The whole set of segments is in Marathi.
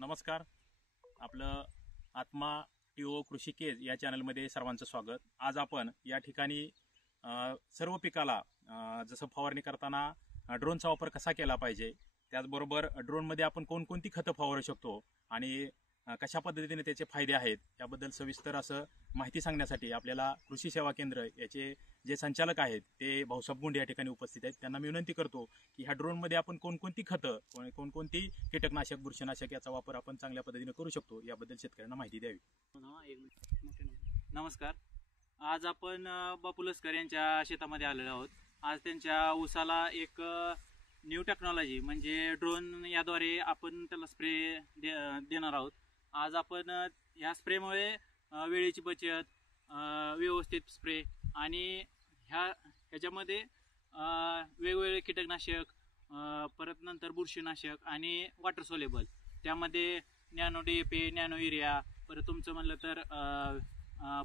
नमस्कार. आपलं आत्मा टीओ कृषी केज या चॅनलमध्ये सर्वांचं स्वागत. आज आपण या ठिकाणी सर्व पिकाला जसं फवारणी करताना ड्रोनचा वापर कसा केला पाहिजे, त्याचबरोबर ड्रोनमध्ये आपण कोणकोणती खतं फवारू शकतो आणि कशा पद्धतीने त्याचे फायदे आहेत याबद्दल सविस्तर असं माहिती सांगण्यासाठी आपल्याला कृषी सेवा केंद्र याचे जे संचालक आहेत ते भाऊसाहेब गुंड या ठिकाणी उपस्थित आहेत. त्यांना मी विनंती करतो की ह्या ड्रोनमध्ये आपण कोणकोणती खतं, कोणकोणती कीटकनाशक, बुरशीनाशक याचा वापर आपण चांगल्या पद्धतीने करू शकतो याबद्दल शेतकऱ्यांना माहिती द्यावी. नमस्कार. आज आपण बापू लस्कर यांच्या शेतामध्ये आलेलो आहोत. आज त्यांच्या ऊसाला एक न्यू टेक्नॉलॉजी म्हणजे ड्रोन याद्वारे आपण त्याला स्प्रे देणार आहोत. आज आपण ह्या स्प्रेमुळे वेळेची बचत, व्यवस्थित स्प्रे आणि ह्याच्यामध्ये वेगवेगळे कीटकनाशक, परत नंतर बुरशीनाशक आणि वॉटर सोलेबल, त्यामध्ये नॅनो DAP, नॅनो युरिया, परत तुमचं म्हणलं तर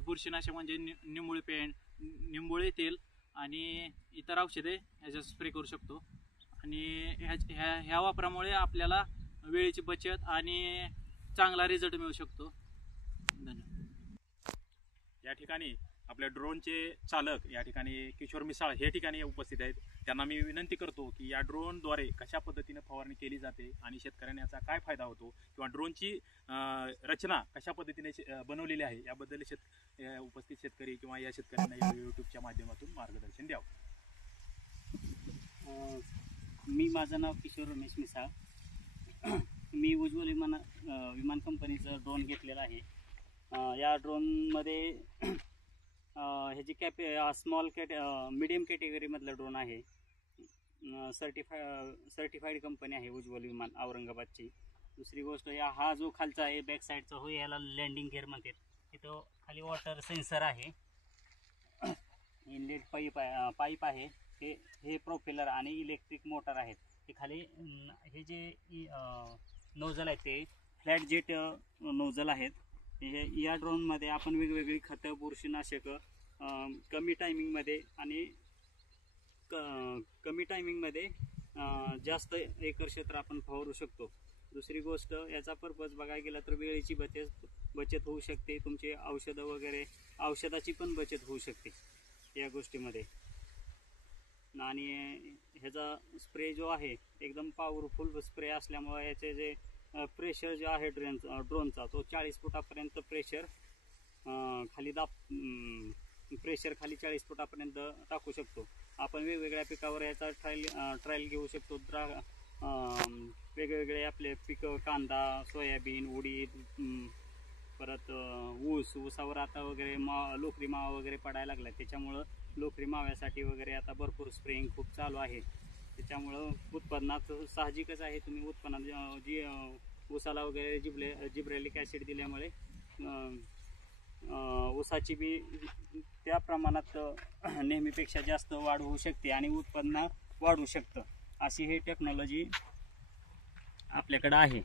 बुरशीनाशक म्हणजे निंबोळी पेंट, निंबोळी तेल आणि इतर औषधे ह्याच्यात स्प्रे करू शकतो. आणि ह्या वापरामुळे आपल्याला वेळेची बचत आणि चांगला रिझल्ट मिळू शकतो. धन्यवाद. या ठिकाणी आपल्या ड्रोनचे चालक या ठिकाणी किशोर मिसाळ हे ठिकाणी उपस्थित आहेत. त्यांना मी विनंती करतो की या ड्रोनद्वारे कशा पद्धतीने फवारणी केली जाते आणि शेतकऱ्यांना याचा काय फायदा होतो किंवा ड्रोनची रचना कशा पद्धतीने बनवलेली आहे याबद्दल उपस्थित शेतकरी किंवा या शेतकऱ्यांना या यूट्यूबच्या माध्यमातून मार्गदर्शन द्यावं. माझं नाव किशोर रमेश मिसाळ. मी उज्ज्वल विमान कंपनीचं ड्रोन घेतलेला आहे. या ड्रोनमध्ये ह्याची मीडियम कॅटेगरीमधलं ड्रोन आहे. सर्टिफाईड कंपनी आहे उज्ज्वल विमान, औरंगाबादची. दुसरी गोष्ट, हा जो खालचा आहे बॅक साईडचा हो, याला लँडिंग गेअर म्हणतात. तिथं खाली वॉटर सेन्सर आहे, इनलेट पाईप आहे, हे प्रोपेलर आणि इलेक्ट्रिक मोटर आहेत. ते खाली हे जे नोझल आहेत ते फ्लॅट जेट नोझल आहेत. या ड्रोनमध्ये आपण वेगवेगळी खतं, बुरशीनाशकं कमी टायमिंगमध्ये जास्त एकर क्षेत्र आपण फवारू शकतो. दुसरी गोष्ट, याचा पर्पज बघायला गेला तर वेळेची बचत होऊ शकते. तुमचे औषधाची पण बचत होऊ शकते या गोष्टीमध्ये. आणि ह्याचा स्प्रे जो आहे एकदम पॉवरफुल स्प्रे असल्यामुळे याचे जे प्रेशर जे आहे ड्रोनचा तो 40 फुटापर्यंत प्रेशर खाली 40 फुटापर्यंत टाकू शकतो. आपण वेगवेगळ्या पिकावर याचा ट्रायल घेऊ शकतो. वेगवेगळे आपले पिकं, कांदा, सोयाबीन, उडीद, परत ऊसावर आता वगैरे लोकरी मावा वगैरे पडायला लागला. त्याच्यामुळं लोकरी माव्यासाठी वगैरे आता भरपूर स्प्रेइंग खूप चालू आहे. त्याच्यामुळं उत्पन्नात साहजिकच आहे. तुम्ही उत्पन्नात जी ऊसाला वगैरे जिब्रेलिक ॲसिड दिल्यामुळे ऊसाची बी त्या प्रमाणात नेहमीपेक्षा जास्त वाढ होऊ शकते आणि उत्पन्न वाढू शकतं. अशी ही टेक्नॉलॉजी आपल्याकडं आहे.